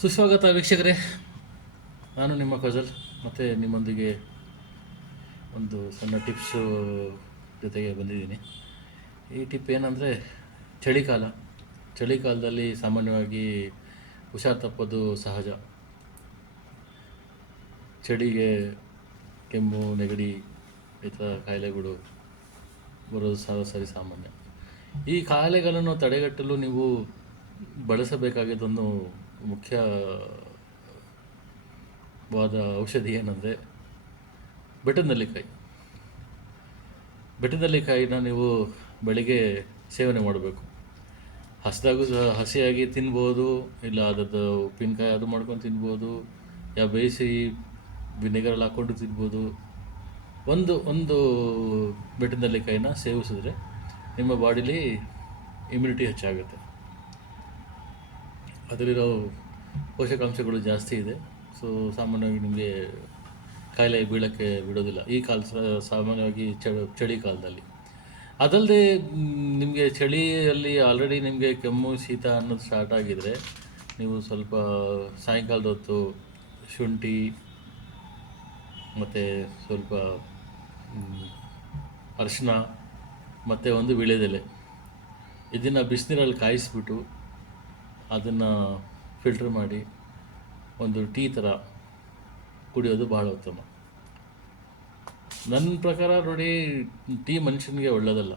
ಸುಸ್ವಾಗತ ವೀಕ್ಷಕರೇ. ನಾನು ನಿಮ್ಮ ಫಜಲ್ ಮತ್ತು ನಿಮ್ಮೊಂದಿಗೆ ಒಂದು ಸಣ್ಣ ಟಿಪ್ಸು ಜೊತೆಗೆ ಬಂದಿದ್ದೀನಿ. ಈ ಟಿಪ್ ಏನಂದರೆ, ಚಳಿಗಾಲದಲ್ಲಿ ಸಾಮಾನ್ಯವಾಗಿ ಹುಷಾರು ತಪ್ಪೋದು ಸಹಜ. ಚಳಿಗೆ ಕೆಮ್ಮು, ನೆಗಡಿ ಈ ಥರ ಕಾಯಿಲೆಗಳು ಬರೋದು ಸರಿ ಸಾಮಾನ್ಯ. ಈ ಕಾಯಿಲೆಗಳನ್ನು ತಡೆಗಟ್ಟಲು ನೀವು ಬಳಸಬೇಕಾಗಿದ್ದೊಂದು ಮುಖ್ಯವಾದ ಔಷಧಿ ಏನಂದರೆ ಬೆಟ್ಟದ ನೆಲ್ಲಿಕಾಯಿನ ನೀವು ಬೆಳಿಗ್ಗೆ ಸೇವನೆ ಮಾಡಬೇಕು. ಹಸಿದಾಗೂ ಹಸಿಯಾಗಿ ತಿನ್ಬೋದು, ಇಲ್ಲ ಅದರದ್ದು ಉಪ್ಪಿನಕಾಯಿ ಅದು ಮಾಡ್ಕೊಂಡು ತಿನ್ಬೋದು, ಬೇಯಿಸಿ ವಿನೆಗರಲ್ಲಿ ಹಾಕ್ಕೊಂಡು ತಿನ್ಬೋದು. ಒಂದು ಬೆಟ್ಟದ ನೆಲ್ಲಿಕಾಯಿನ ಸೇವಿಸಿದ್ರೆ ನಿಮ್ಮ ಬಾಡಿಲಿ ಇಮ್ಯುನಿಟಿ ಹೆಚ್ಚಾಗುತ್ತೆ. ಅದರಲ್ಲಿರೋ ಪೋಷಕಾಂಶಗಳು ಜಾಸ್ತಿ ಇದೆ. ಸೊ ಸಾಮಾನ್ಯವಾಗಿ ನಿಮಗೆ ಕಾಯಿಲೆ ಬೀಳೋಕ್ಕೆ ಬಿಡೋದಿಲ್ಲ ಈ ಸಾಮಾನ್ಯವಾಗಿ ಚಳಿಗಾಲದಲ್ಲಿ. ಅದಲ್ಲದೆ ನಿಮಗೆ ಚಳಿಯಲ್ಲಿ ಆಲ್ರೆಡಿ ನಿಮಗೆ ಕೆಮ್ಮು, ಶೀತ ಅನ್ನೋದು ಸ್ಟಾರ್ಟ್ ಆಗಿದರೆ ನೀವು ಸ್ವಲ್ಪ ಸಾಯಂಕಾಲದ ಹೊತ್ತು ಶುಂಠಿ ಮತ್ತು ಸ್ವಲ್ಪ ಅರಿಶಿನ ಮತ್ತು ಒಂದು ವೀಳ್ಯದೆಲೆ ಇದನ್ನು ಬಿಸಿನೀರಲ್ಲಿ ಕಾಯಿಸಿಬಿಟ್ಟು ಅದನ್ನು ಫಿಲ್ಟ್ರ್ ಮಾಡಿ ಒಂದು ಟೀ ಥರ ಕುಡಿಯೋದು ಭಾಳ ಉತ್ತಮ. ನನ್ನ ಪ್ರಕಾರ ನೋಡಿ, ಟೀ ಮನುಷ್ಯನಿಗೆ ಒಳ್ಳೆಯದಲ್ಲ.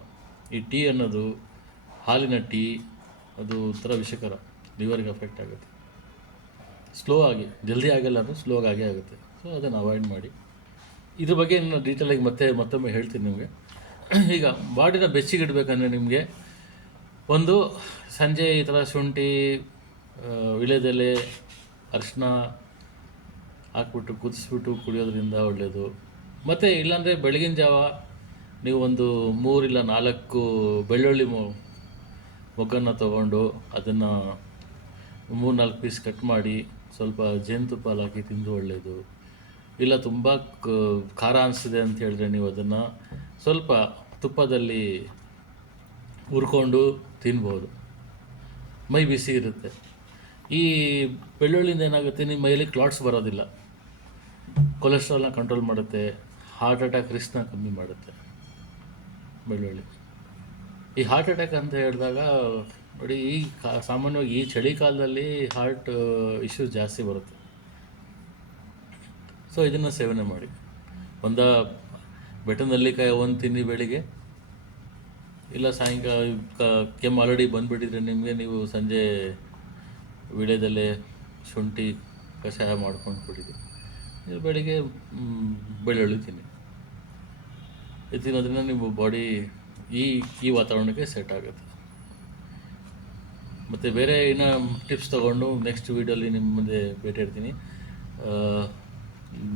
ಈ ಟೀ ಅನ್ನೋದು ಹಾಲಿನ ಟೀ ಅದು ಒಂಥರ ವಿಷಕರ, ಲಿವರ್ಗೆ ಅಫೆಕ್ಟ್ ಆಗುತ್ತೆ. ಸ್ಲೋ ಆಗಿ, ಜಲ್ದಿ ಆಗಲ್ಲ, ಅದು ಸ್ಲೋ ಆಗೇ ಆಗುತ್ತೆ. ಸೊ ಅದನ್ನು ಅವಾಯ್ಡ್ ಮಾಡಿ. ಇದ್ರ ಬಗ್ಗೆ ನಾನು ಡೀಟೇಲಾಗಿ ಮತ್ತೊಮ್ಮೆ ಹೇಳ್ತೀನಿ ನಿಮಗೆ. ಈಗ ಬಾಡಿನ ಬೆಚ್ಚಗಿಡಬೇಕಂದ್ರೆ ನಿಮಗೆ ಒಂದು ಸಂಜೆ ಈ ಥರ ಶುಂಠಿ, ವೀಳ್ಯದೆಲೆ, ಅರಿಶಿನ ಹಾಕ್ಬಿಟ್ಟು ಕುದಿಸ್ಬಿಟ್ಟು ಕುಡಿಯೋದ್ರಿಂದ ಒಳ್ಳೆಯದು. ಮತ್ತು ಇಲ್ಲಾಂದರೆ ಬೆಳಗಿನ ಜಾವ ನೀವು ಒಂದು 3 ಇಲ್ಲ 4 ಬೆಳ್ಳುಳ್ಳಿ ಮೊಗ್ಗನ್ನು ತೊಗೊಂಡು ಅದನ್ನು 3-4 ಪೀಸ್ ಕಟ್ ಮಾಡಿ ಸ್ವಲ್ಪ ಜೇನುತುಪ್ಪ ಹಾಕಿ ತಿಂದು ಒಳ್ಳೆಯದು. ಇಲ್ಲ ತುಂಬ ಖಾರ ಅನಿಸ್ತಿದೆ ಅಂತ ಹೇಳಿದ್ರೆ ನೀವು ಅದನ್ನು ಸ್ವಲ್ಪ ತುಪ್ಪದಲ್ಲಿ ಹುರ್ಕೊಂಡು ತಿನ್ಬೋದು. ಮೈ ಬಿಸಿ ಇರುತ್ತೆ. ಈ ಬೆಳ್ಳುಳ್ಳಿಯಿಂದ ಏನಾಗುತ್ತೆ, ನಿಮ್ಮ ಮೈಯಲ್ಲಿ ಕ್ಲಾಟ್ಸ್ ಬರೋದಿಲ್ಲ, ಕೊಲೆಸ್ಟ್ರಾಲ್ನ ಕಂಟ್ರೋಲ್ ಮಾಡುತ್ತೆ, ಹಾರ್ಟ್ ಅಟ್ಯಾಕ್ ರಿಸ್ಕ್ನ ಕಮ್ಮಿ ಮಾಡುತ್ತೆ ಬೆಳ್ಳುಳ್ಳಿ. ಈ ಹಾರ್ಟ್ ಅಟ್ಯಾಕ್ ಅಂತ ಹೇಳಿದಾಗ ನೋಡಿ, ಸಾಮಾನ್ಯವಾಗಿ ಈ ಚಳಿಗಾಲದಲ್ಲಿ ಹಾರ್ಟ್ ಇಶ್ಯೂಸ್ ಜಾಸ್ತಿ ಬರುತ್ತೆ. ಸೊ ಇದನ್ನು ಸೇವನೆ ಮಾಡಿ. ಬೆಟ್ಟದ ನೆಲ್ಲಿಕಾಯಿ ಒಂದು ತಿನ್ನಿ ಬೆಳಿಗ್ಗೆ, ಇಲ್ಲ ಸಾಯಂಕಾಲ ಕೆಮ್ಮು ಆಲ್ರೆಡಿ ಬಂದುಬಿಟ್ಟಿದ್ರೆ ನಿಮಗೆ, ನೀವು ಸಂಜೆ ವೀಳ್ಯದೆಲೆ, ಶುಂಠಿ ಕಷಾಯ ಮಾಡ್ಕೊಂಡು ಕುಡಿರಿ. ನೀವು ಬೆಳಿಗ್ಗೆ ಬೆಳ್ಳುಳ್ಳಿ ತಿನ್ನಿ. ಇದು ತಿನ್ನೋದ್ರಿಂದ ನಿಮ್ಮ ಬಾಡಿ ಈ ವಾತಾವರಣಕ್ಕೆ ಸೆಟ್ ಆಗುತ್ತೆ. ಮತ್ತು ಬೇರೆ ಇನ್ನೂ ಟಿಪ್ಸ್ ತೊಗೊಂಡು ನೆಕ್ಸ್ಟ್ ವೀಡಿಯೋಲಿ ನಿಮ್ಮ ಮುಂದೆ ಭೇಟಿ ಇರ್ತೀನಿ.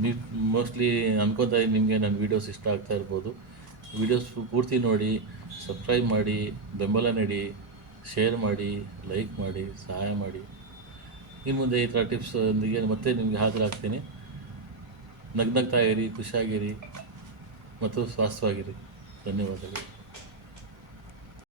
ನೀವು ಮೋಸ್ಟ್ಲಿ ಅನ್ಕೋತಾ ನಿಮಗೆ ನನ್ನ ವೀಡಿಯೋಸ್ ಇಷ್ಟ ಆಗ್ತಾ ಇರ್ಬೋದು. ವೀಡಿಯೋಸ್ ಪೂರ್ತಿ ನೋಡಿ, ಸಬ್ಸ್ಕ್ರೈಬ್ ಮಾಡಿ, ಬೆಂಬಲ ನೀಡಿ, ಶೇರ್ ಮಾಡಿ, ಲೈಕ್ ಮಾಡಿ, ಸಹಾಯ ಮಾಡಿ. ಇನ್ನು ಮುಂದೆ ಈ ಥರ ಟಿಪ್ಸೊಂದಿಗೆ ಮತ್ತೆ ನಿಮಗೆ ಹಾಜರಾಗ್ತೀನಿ. ನಗ್ನಗ್ತಾ ಇರಿ, ಖುಷಿಯಾಗಿರಿ ಮತ್ತು ಸ್ವಾಸ್ಥ್ಯವಾಗಿರಿ. ಧನ್ಯವಾದಗಳು.